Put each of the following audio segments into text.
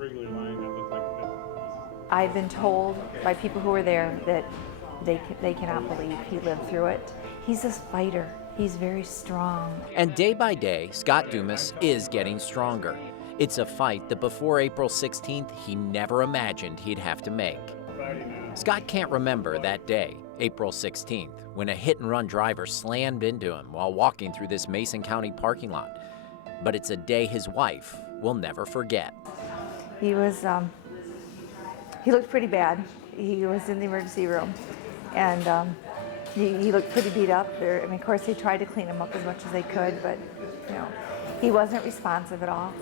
squiggly line that looked like this. I've been told by people who were there that they cannot believe he lived through it. He's this fighter. He's very strong. And day by day, Scott Dumas is getting stronger. It's a fight that before April 16th, he never imagined he'd have to make. Scott can't remember that day, April 16th, when a hit-and-run driver slammed into him while walking through this Mason County parking lot. But it's a day his wife will never forget. He was, he looked pretty bad. He was in the emergency room, and he looked pretty beat up. I mean, of course, they tried to clean him up as much as they could, but you know, he wasn't responsive at all.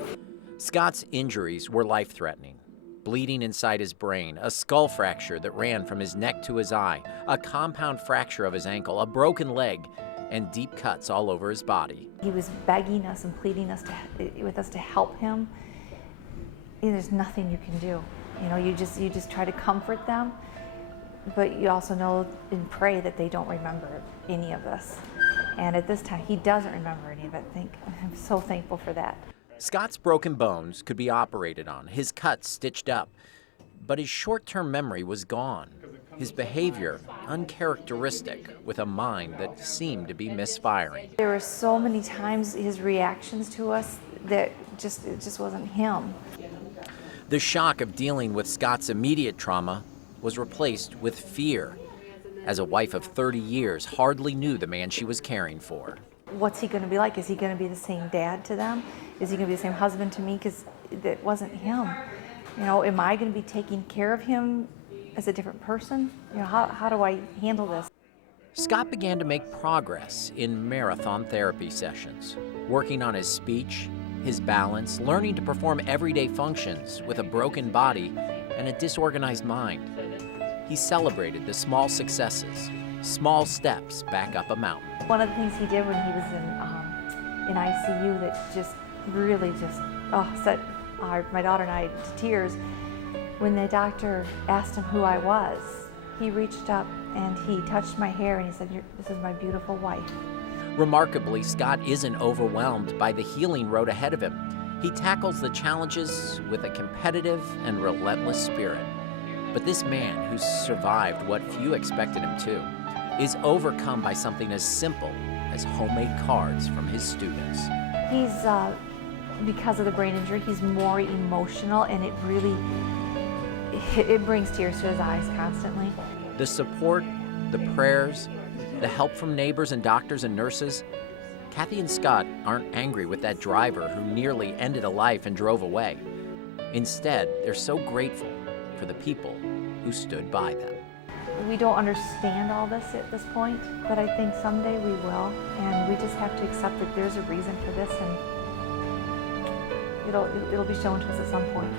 Scott's injuries were life-threatening. Bleeding inside his brain, a skull fracture that ran from his neck to his eye, a compound fracture of his ankle, a broken leg, and deep cuts all over his body. He was begging us and pleading with us to help him. And there's nothing you can do. You know, you just try to comfort them, but you also know and pray that they don't remember any of this. And at this time, he doesn't remember any of it. I'm so thankful for that. Scott's broken bones could be operated on, his cuts stitched up, but his short-term memory was gone. His behavior uncharacteristic, with a mind that seemed to be misfiring. There were so many times his reactions to us that it just wasn't him. The shock of dealing with Scott's immediate trauma was replaced with fear, as a wife of 30 years hardly knew the man she was caring for. What's he going to be like? Is he going to be the same dad to them? Is he going to be the same husband to me? Because that wasn't him. You know, am I going to be taking care of him as a different person? You know, how do I handle this? Scott began to make progress in marathon therapy sessions, working on his speech, his balance, learning to perform everyday functions with a broken body and a disorganized mind. He celebrated the small successes, small steps back up a mountain. One of the things he did when he was in ICU that just really set my daughter and I to tears, when the doctor asked him who I was, he reached up and he touched my hair and he said, "This is my beautiful wife." Remarkably, Scott isn't overwhelmed by the healing road ahead of him. He tackles the challenges with a competitive and relentless spirit. But this man who's survived what few expected him to is overcome by something as simple as homemade cards from his students. He's, because of the brain injury, he's more emotional, and it brings tears to his eyes constantly. The support, the prayers, the help from neighbors and doctors and nurses. Kathy and Scott aren't angry with that driver who nearly ended a life and drove away. Instead, they're so grateful for the people who stood by them. We don't understand all this at this point, but I think someday we will, and we just have to accept that there's a reason for this, and it'll be shown to us at some point.